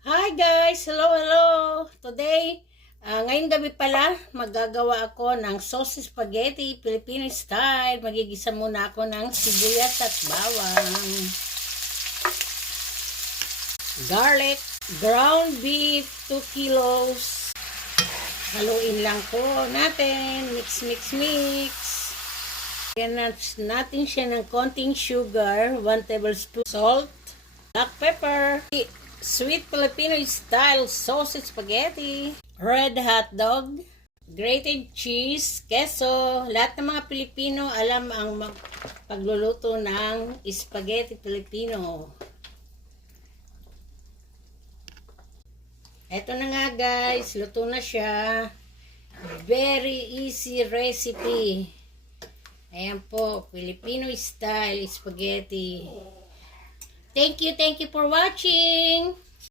Hi guys! Hello! Today, ngayong gabi pala, magagawa ako ng sauce spaghetti, Filipino style. Magigisa muna ako ng sibuyas at bawang. Garlic, ground beef, 2 kilos. Haluin lang po natin. Mix. Yan natin siya ng konting sugar, 1 tablespoon salt, black pepper, sweet Filipino style sausage spaghetti, red hot dog, grated cheese, queso. Lahat ng mga Pilipino alam ang pagluluto ng spaghetti Filipino. Eto na nga guys, luto na siya. Very easy recipe. Ayan po, Filipino style spaghetti. Thank you for watching.